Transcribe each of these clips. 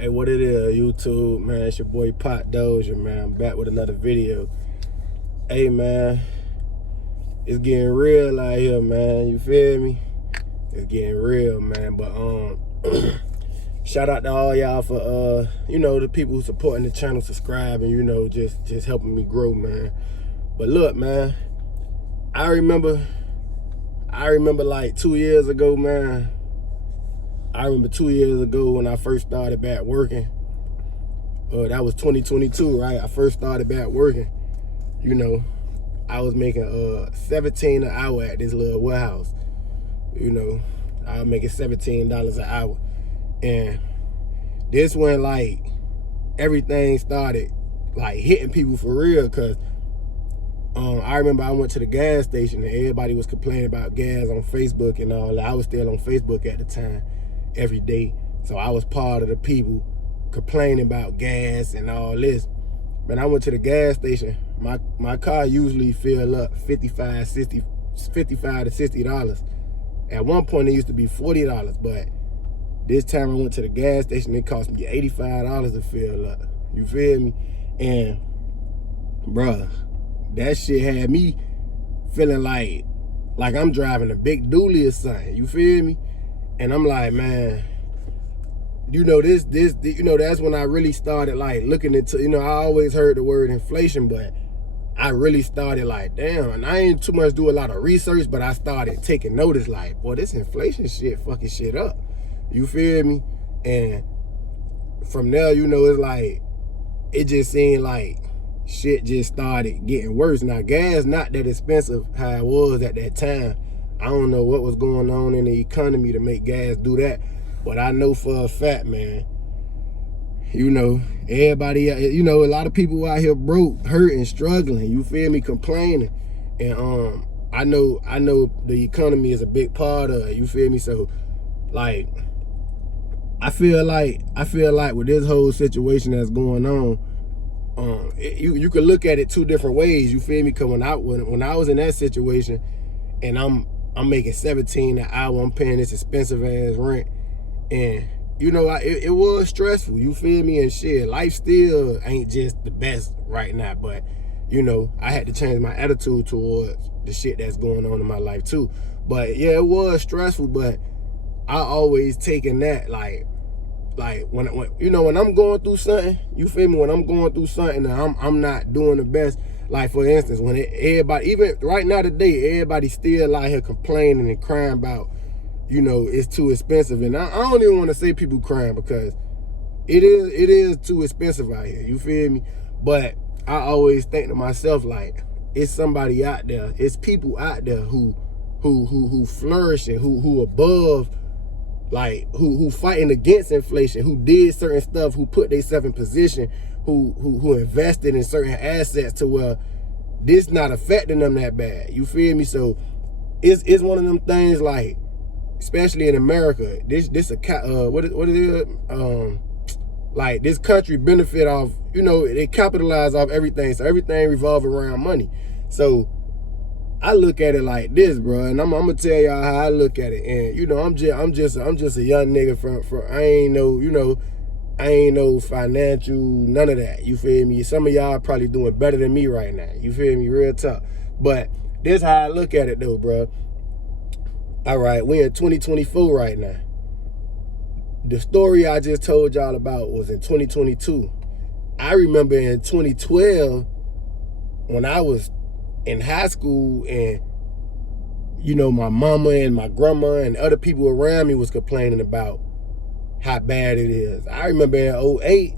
Hey, what it is, YouTube, man? It's your boy Poppa Dozier, man. I'm back with another video. Hey, man, it's getting real out here, man. You feel me? It's getting real, man. But shout out to all y'all for the people who supporting the channel, subscribing, just helping me grow, man. But look, man, I remember like 2 years ago, man. I remember 2 years ago when I first started back working. That was 2022, right? I first started back working. I was making $17 an hour at this little warehouse. I was making $17 an hour. And this when like everything started like hitting people for real, cause I remember I went to the gas station and everybody was complaining about gas on Facebook and all that. I was still on Facebook at the time every day. So I was part of the people complaining about gas and all this. When I went to the gas station, my car usually fill up $55 to $60. At one point it used to be $40, but this time I went to the gas station, it cost me $85 to fill up. You feel me? And bruh, that shit had me feeling like I'm driving a big dually or something. You feel me? And I'm like, man, that's when I really started like looking into, I always heard the word inflation, but I really started like, damn, and I ain't too much do a lot of research, but I started taking notice like, boy, this inflation shit fucking shit up. You feel me? And from there, it's like, it just seemed like shit just started getting worse. Now, gas not that expensive how it was at that time. I don't know what was going on in the economy to make gas do that, but I know for a fact, man, everybody, a lot of people out here broke, hurting, struggling, you feel me, complaining. And I know the economy is a big part of it, you feel me? So like I feel like with this whole situation that's going on, you could look at it two different ways, you feel me? Because when I was in that situation and I'm making $17 an hour, I'm paying this expensive ass rent, and it was stressful, you feel me? And shit, life still ain't just the best right now, but I had to change my attitude towards the shit that's going on in my life too. But yeah, it was stressful, but I always taken that like when I'm going through something, you feel me? When I'm going through something and I'm not doing the best, like for instance, when everybody, even right now today, everybody still out here complaining and crying about, it's too expensive. And I don't even want to say people crying, because it is too expensive out here, you feel me? But I always think to myself, like, it's somebody out there, it's people out there who flourishing, who above, like who fighting against inflation, who did certain stuff, who put themselves in position, who invested in certain assets to where this not affecting them that bad. You feel me? So it's one of them things, like, especially in America, like this country benefit off, they capitalize off everything, so everything revolve around money. So I look at it like this, bro, and I'm gonna tell y'all how I look at it. And I'm just a young nigga from I ain't no financial, none of that. You feel me? Some of y'all probably doing better than me right now. You feel me? Real tough. But this how I look at it though, bro. All right, we in 2024 right now. The story I just told y'all about was in 2022. I remember in 2012 when I was in high school, and my mama and my grandma and other people around me was complaining about how bad it is. I remember in 2008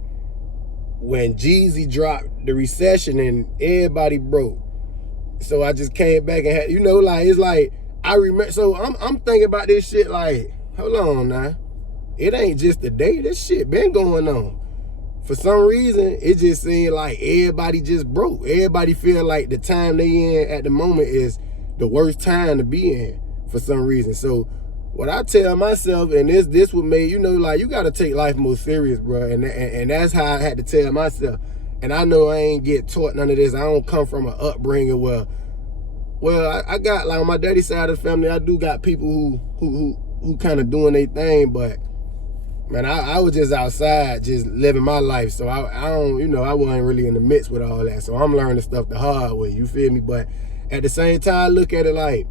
when Jeezy dropped the recession and everybody broke. So I just came back and had, like, it's like I remember. So I'm thinking about this shit like, hold on now, it ain't just a day. This shit been going on. For some reason, it just seemed like everybody just broke. Everybody feel like the time they in at the moment is the worst time to be in for some reason. So what I tell myself, and this would make, like, you got to take life more serious, bro. And that's how I had to tell myself. And I know I ain't get taught none of this. I don't come from an upbringing where, well, I got, like, on my daddy's side of the family, I do got people who kind of doing their thing, but man, I was just outside, just living my life. So I don't, you know, I wasn't really in the midst with all that. So I'm learning stuff the hard way, you feel me? But at the same time, I look at it like,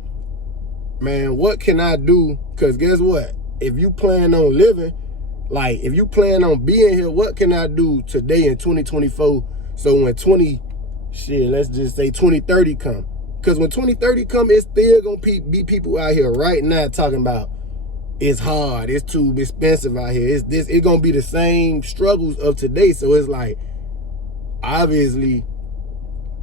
man, what can I do? Because guess what? If you plan on living, like, if you plan on being here, what can I do today in 2024? So when let's just say 2030 come. Because when 2030 come, it's still going to be people out here right now talking about it's hard, it's too expensive out here. It's going to be the same struggles of today. So it's like, obviously,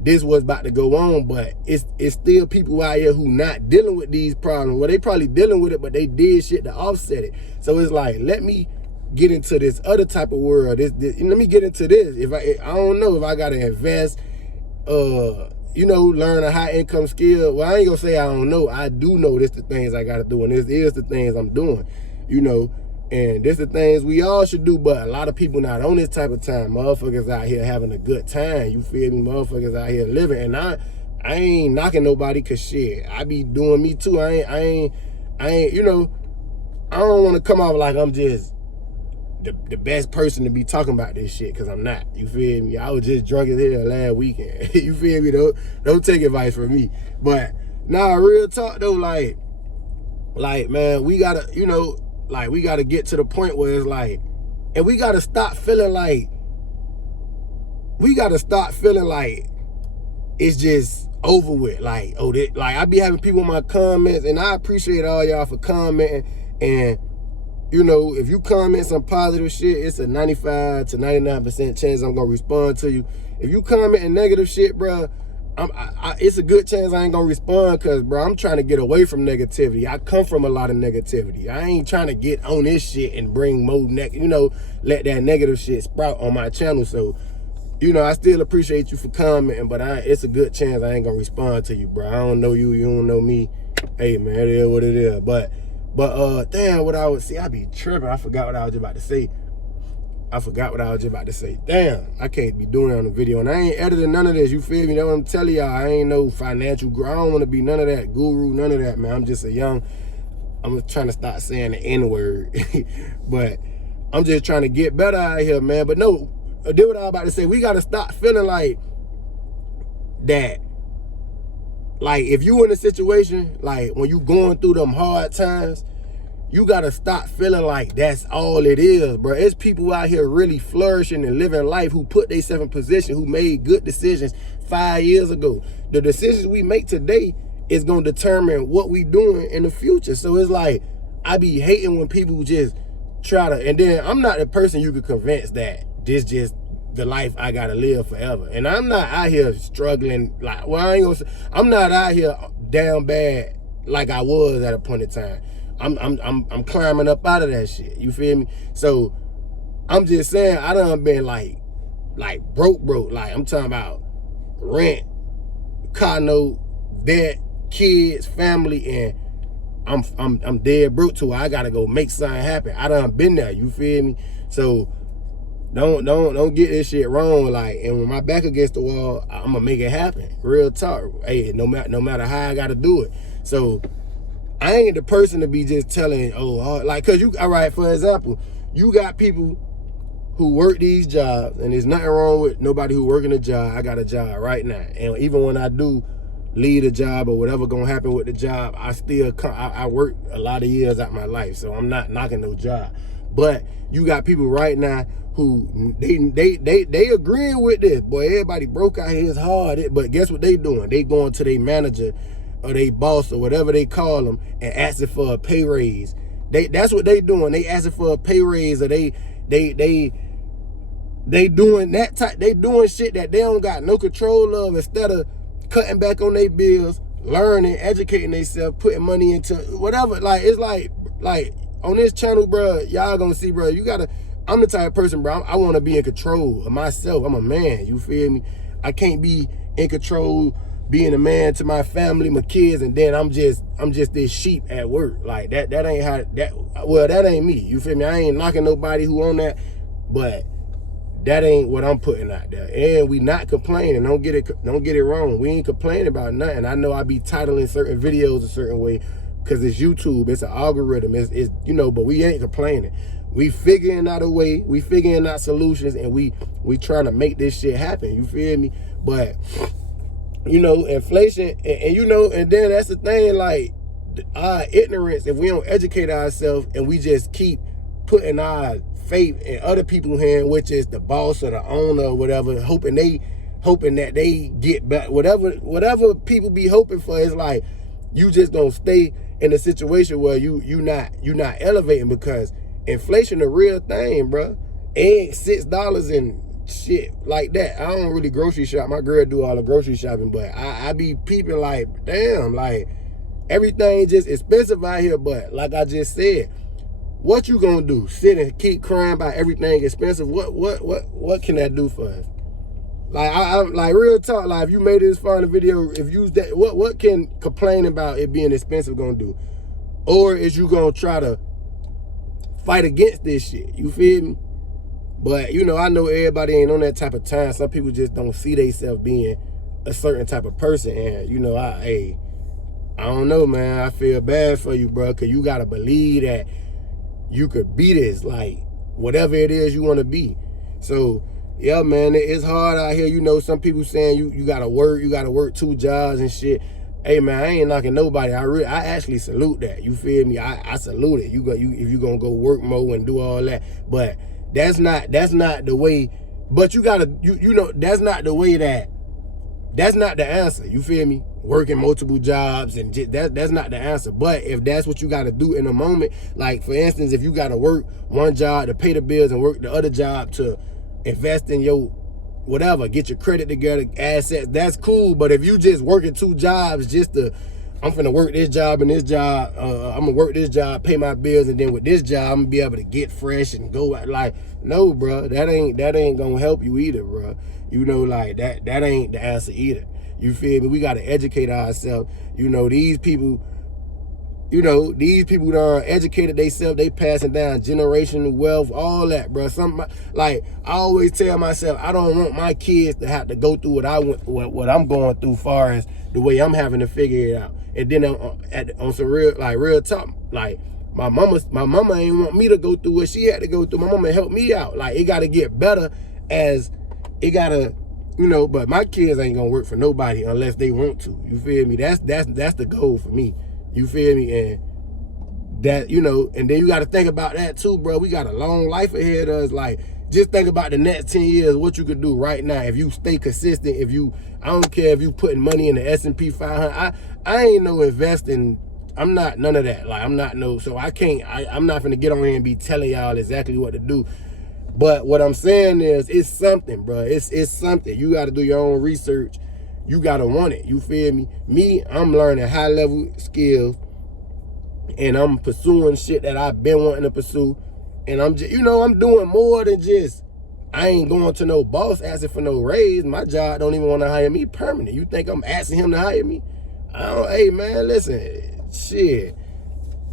this was about to go on, but it's still people out here who not dealing with these problems. Well, they probably dealing with it, but they did shit to offset it. So it's like, let me get into this other type of world. Let me get into this. If I don't know if I gotta invest, you know, learn a high income skill. Well, I ain't gonna say I don't know. I do know this the things I gotta do, and this is the things I'm doing, you know. And this the things we all should do, but a lot of people not on this type of time. Motherfuckers out here having a good time, you feel me? Motherfuckers out here living, and I ain't knocking nobody, cause shit, I be doing me too. I ain't, you know, I don't want to come off like I'm just the best person to be talking about this shit, because I'm not, you feel me? I was just drunk as hell last weekend. You feel me? Don't take advice from me. But nah, real talk though, like man, we gotta, you know, like, we gotta get to the point where it's like, and we gotta stop feeling like it's just over with. Like, oh, like, I be having people in my comments, and I appreciate all y'all for commenting. And you know, if you comment some positive shit, it's a 95 to 99% chance I'm gonna respond to you. If you comment negative shit, bro, it's a good chance I ain't gonna respond, because, bro, I'm trying to get away from negativity. I come from a lot of negativity. I ain't trying to get on this shit and bring more you know, let that negative shit sprout on my channel. So, you know, I still appreciate you for commenting, but it's a good chance I ain't gonna respond to you, bro. I don't know you, you don't know me. Hey, man, it is what it is. But damn, what I would see, I be tripping. I forgot what I was about to say. Damn, I can't be doing it on the video, and I ain't editing none of this, you feel me? That's what I'm telling y'all. I ain't no financial I don't want to be none of that guru, none of that, man. I'm just I'm trying to start saying the N-word. But I'm just trying to get better out here, man. But no, I did what I was about to say. We got to stop feeling like that. Like, if you in a situation, like, when you going through them hard times, you got to stop feeling like that's all it is, bro. It's people out here really flourishing and living life who put themselves in position, who made good decisions 5 years ago. The decisions we make today is going to determine what we doing in the future. So it's like, I be hating when people just try to, and then I'm not the person you could convince that this just the life I gotta live forever. And I'm not out here struggling, like, well, I ain't gonna say, I'm not out here down bad like I was at a point in time. I'm climbing up out of that shit. You feel me? So I'm just saying, I done been like broke. Like, I'm talking about rent, car note, debt, kids, family, and I'm dead broke to where I gotta go make something happen. I done been there. You feel me? So don't get this shit wrong. Like, and when my back against the wall, I'm gonna make it happen. Real talk. Hey, no matter how I gotta do it. So I ain't the person to be just telling, like, cause you, all right, for example, you got people who work these jobs, and there's nothing wrong with nobody who working a job. I got a job right now, and even when I do leave a job or whatever gonna happen with the job, I still I work a lot of years out my life, so I'm not knocking no job. But you got people right now who they agreeing with this. Boy, everybody broke out here, it's hard. But guess what they doing? They going to their manager or they boss or whatever they call them and asking for a pay raise. That's what they doing. They asking for a pay raise, or they doing that type. They doing shit that they don't got no control of, instead of cutting back on their bills, learning, educating themselves, putting money into whatever. Like, it's like on this channel, bro, y'all gonna see, bro, you gotta, I'm the type of person, bro, I want to be in control of myself. I'm a man, you feel me? I can't be in control, being a man to my family, my kids, and then I'm just this sheep at work. Like, that ain't how, that ain't me, you feel me? I ain't knocking nobody who on that, but that ain't what I'm putting out there. And we not complaining. Don't get it wrong. We ain't complaining about nothing. I know I be titling certain videos a certain way because it's YouTube, it's an algorithm, it's you know, but we ain't complaining. We figuring out a way, we figuring out solutions, and we trying to make this shit happen, you feel me? But, you know, inflation, and you know, and then that's the thing, like, our ignorance, if we don't educate ourselves and we just keep putting our faith in other people's hand, which is the boss or the owner or whatever, hoping that they get back, whatever people be hoping for, is like, you just gonna stay in a situation where you not elevating, because inflation a real thing, bro. Egg $6 and shit like that. I don't really grocery shop. My girl do all the grocery shopping, but I be peeping like, damn, like, everything just expensive out here. But like I just said, what you gonna do? Sit and keep crying about everything expensive? What can that do for us? Like, I'm like, real talk, like, if you made this far in the video, if you that, what can complaining about it being expensive gonna do? Or is you gonna try to fight against this shit? You feel me? But, you know, I know everybody ain't on that type of time. Some people just don't see themselves being a certain type of person. And, you know, I don't know, man. I feel bad for you, bro, because you got to believe that you could be this, like, whatever it is you want to be. So, yeah, man, it's hard out here. You know, some people saying you got to work 2 jobs and shit. Hey, man, I ain't knocking nobody. I actually salute that. You feel me? I salute it. If you gonna go work more and do all that. But that's not the way. But you gotta, you know, that's not the way that's not the answer. You feel me? Working multiple jobs and just, that's not the answer. But if that's what you gotta do in a moment, like, for instance, if you gotta work 1 job to pay the bills and work the other job to invest in your whatever, get your credit together, assets, that's cool. But if you just working 2 jobs just to, I'm finna work this job and this job, I'm gonna work this job, pay my bills, and then with this job, I'm gonna be able to get fresh and go out, like, no, bro, that ain't gonna help you either, bro. You know, like, that ain't the answer either. You feel me? We gotta educate ourselves. You know, these people that are educated themselves, they passing down generational wealth, all that, bro. Like, I always tell myself, I don't want my kids to have to go through what I'm going through, far as the way I'm having to figure it out. And then on some real talk, like, my mama ain't want me to go through what she had to go through. My mama helped me out. Like, it got to get better, as it got to, you know, but my kids ain't gonna work for nobody unless they want to. You feel me? That's the goal for me. You feel me? And that, you know, and then you got to think about that too, bro. We got a long life ahead of us. Like, just think about the next 10 years, what you could do right now if you stay consistent. I don't care if you putting money in the S&P 500. I ain't no investing. I'm not none of that. Like, I'm not no, so I'm not finna get on here and be telling y'all exactly what to do. But what I'm saying is, it's something, bro. It's something. You got to do your own research. You got to want it. You feel me? Me, I'm learning high-level skills, and I'm pursuing shit that I've been wanting to pursue. And I'm just, you know, I'm doing more than just, I ain't going to no boss asking for no raise. My job don't even want to hire me permanent. You think I'm asking him to hire me? Hey, man, listen, shit.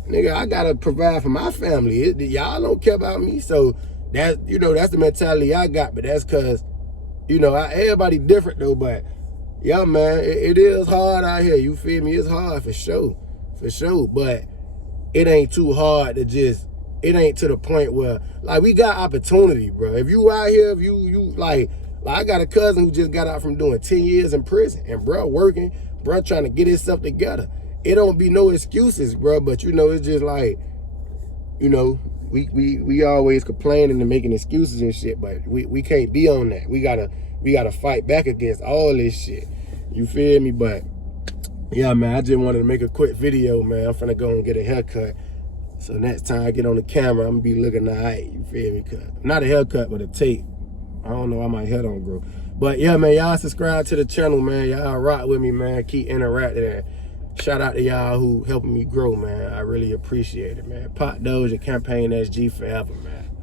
Nigga, I got to provide for my family. Y'all don't care about me. So, that's, you know, that's the mentality I got. But that's because, you know, everybody different, though. But, yeah, man, it is hard out here. You feel me? It's hard for sure. For sure. But it ain't too hard to just, it ain't to the point where, like, we got opportunity, bro. If you out here, if you like I got a cousin who just got out from doing 10 years in prison, and bro working, bro trying to get himself together. It don't be no excuses, bro, but, you know, it's just like, you know, we always complaining and making excuses and shit, but we can't be on that. We gotta fight back against all this shit. You feel me? But yeah, man, I just wanted to make a quick video, man. I'm finna go and get a haircut. So next time I get on the camera, I'm gonna be looking alright, you feel me? Not a haircut, but a tape. I don't know why my hair don't grow. But yeah, man, y'all subscribe to the channel, man. Y'all rock with me, man. Keep interacting. And shout out to y'all who helping me grow, man. I really appreciate it, man. Poppa Dozier, CampaignSG forever, man.